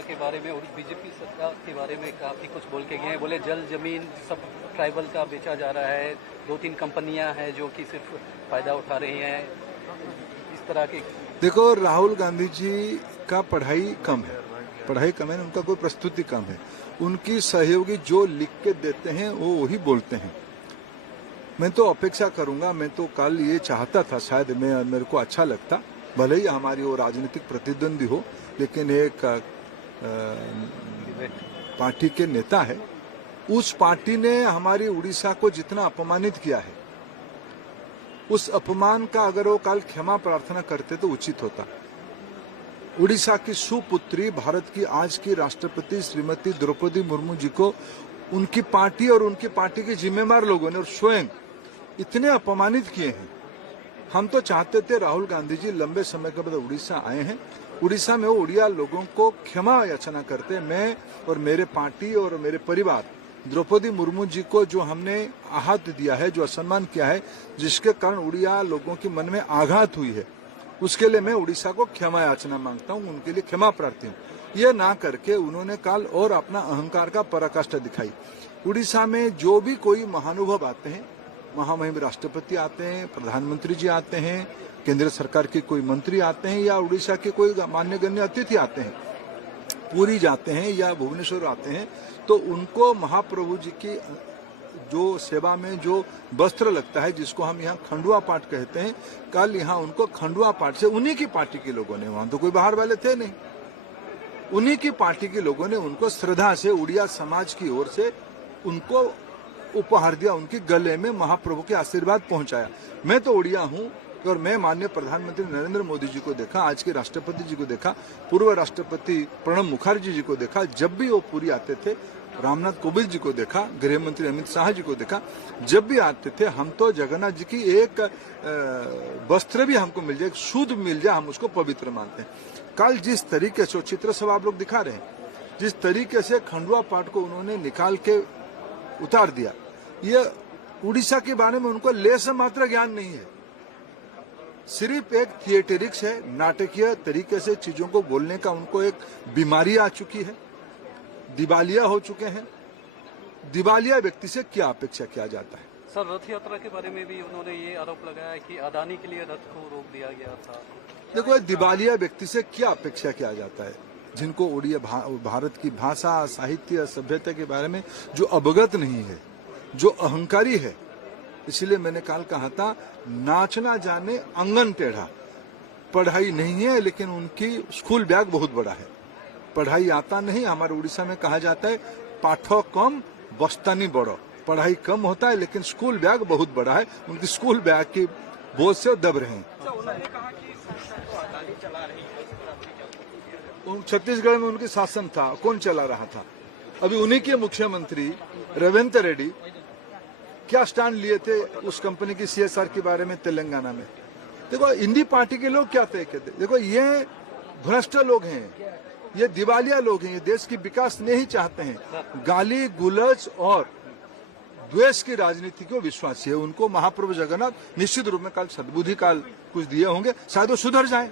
के बारे में और बीजेपी सरकार के बारे में काफ़ी कुछ बोल के गए हैं। बोले जल जमीन सब ट्राइबल का बेचा जा रहा है, 2-3 कंपनियां हैं जो कि सिर्फ फायदा उठा रही हैं, इस तरह के। देखो, राहुल गांधी जी का पढ़ाई कम है, उनका कोई प्रस्तुति कम है। उनकी सहयोगी जो लिख के देते हैं वो वही बोलते हैं। मैं तो अपेक्षा करूंगा, मैं तो कल ये चाहता था, शायद मेरे को अच्छा लगता, भले ही हमारी वो राजनीतिक प्रतिद्वंदी हो, लेकिन एक पार्टी के नेता है, उस पार्टी ने हमारी उड़ीसा को जितना अपमानित किया है, उस अपमान का अगर वो कल क्षमा प्रार्थना करते तो उचित होता। उड़ीसा की सुपुत्री, भारत की आज की राष्ट्रपति श्रीमती द्रौपदी मुर्मू जी को उनकी पार्टी और उनकी पार्टी के जिम्मेदार लोगों ने और स्वयं इतने अपमानित किए हैं। हम तो चाहते थे राहुल गांधी जी लंबे समय के बाद उड़ीसा आए हैं, उड़ीसा में वो उड़िया लोगों को क्षमा याचना करते। मैं और मेरे पार्टी और मेरे परिवार द्रौपदी मुर्मू जी को जो हमने आहत दिया है, जो असम्मान किया है, जिसके कारण उड़िया लोगों के मन में आघात हुई है, उसके लिए मैं उड़ीसा को क्षमा याचना मांगता हूं, उनके लिए क्षमा प्रार्थी हूं। ये ना करके उन्होंने कल और अपना अहंकार का पराकाष्ठा दिखाई। उड़ीसा में जो भी कोई महानुभव आते हैं, महामहिम राष्ट्रपति आते हैं, प्रधानमंत्री जी आते हैं, केंद्र सरकार के कोई मंत्री आते हैं, या उड़ीसा के कोई मान्यगण्य अतिथि आते हैं, पुरी जाते हैं या भुवनेश्वर आते हैं, तो उनको महाप्रभु जी की जो सेवा में जो वस्त्र लगता है, जिसको हम यहाँ खंडुआ पाठ कहते हैं, कल यहाँ उनको खंडुआ पाठ से उन्हीं की पार्टी के लोगों ने, वहां तो कोई बाहर वाले थे नहीं, उन्हीं की पार्टी के लोगों ने उनको श्रद्धा से उड़िया समाज की ओर से उनको उपहार दिया, उनके गले में महाप्रभु के आशीर्वाद पहुंचाया। मैं तो उड़िया हूं और मैं माननीय प्रधानमंत्री नरेंद्र मोदी जी को देखा, आज के राष्ट्रपति जी को देखा, पूर्व राष्ट्रपति प्रणब मुखर्जी जी को देखा, जब भी वो पुरी आते थे, रामनाथ कोविंद जी को देखा, गृह मंत्री अमित शाह जी को देखा, जब भी आते थे हम तो जगन्नाथ जी की एक वस्त्र भी हमको मिल जाए, शुद्ध मिल जाए, हम उसको पवित्र मानते हैं। कल जिस तरीके से चित्र सब आप लोग दिखा रहे हैं, जिस तरीके से खंडुआ पाठ को उन्होंने निकाल के उतार दिया, ये उड़ीसा के बारे में उनको लेस मात्र ज्ञान नहीं है। सिर्फ एक थिएटरिक्स है, नाटकीय तरीके से चीजों को बोलने का उनको एक बीमारी आ चुकी है, दिवालिया हो चुके हैं। दिवालिया व्यक्ति से क्या अपेक्षा किया जाता है? सर, रथ यात्रा के बारे में भी उन्होंने ये आरोप लगाया कि अदानी के लिए रथ को रोक दिया गया था। देखो, दिवालिया व्यक्ति से क्या अपेक्षा किया जाता है? जिनको उड़िया भारत की भाषा, साहित्य, सभ्यता के बारे में जो अवगत नहीं है, जो अहंकारी है। इसलिए मैंने कल कहा था, नाचना जाने अंगन टेढ़ा। पढ़ाई नहीं है, लेकिन उनकी स्कूल बैग बहुत बड़ा है। पढ़ाई आता नहीं, हमारे उड़ीसा में कहा जाता है पाठो कम बस्तानी बड़ो। पढ़ाई कम होता है लेकिन स्कूल बैग बहुत बड़ा है। उनकी स्कूल बैग की बोझ से दब रहे हैं। छत्तीसगढ़ में उनकी शासन था, कौन चला रहा था? अभी उन्हीं के मुख्यमंत्री रेवंत रेड्डी क्या स्टैंड लिए थे उस कंपनी की CSR के बारे में तेलंगाना में? देखो, इंडी पार्टी के लोग क्या तय कहते? देखो, ये भ्रष्ट लोग हैं, ये दिवालिया लोग हैं, ये देश की विकास नहीं चाहते हैं। गाली गुलज और द्वेष की राजनीति को विश्वासी है। उनको महाप्रभु जगन्नाथ निश्चित रूप में कल सद्बुद्धि काल कुछ दिए होंगे, शायद वो सुधर जाए।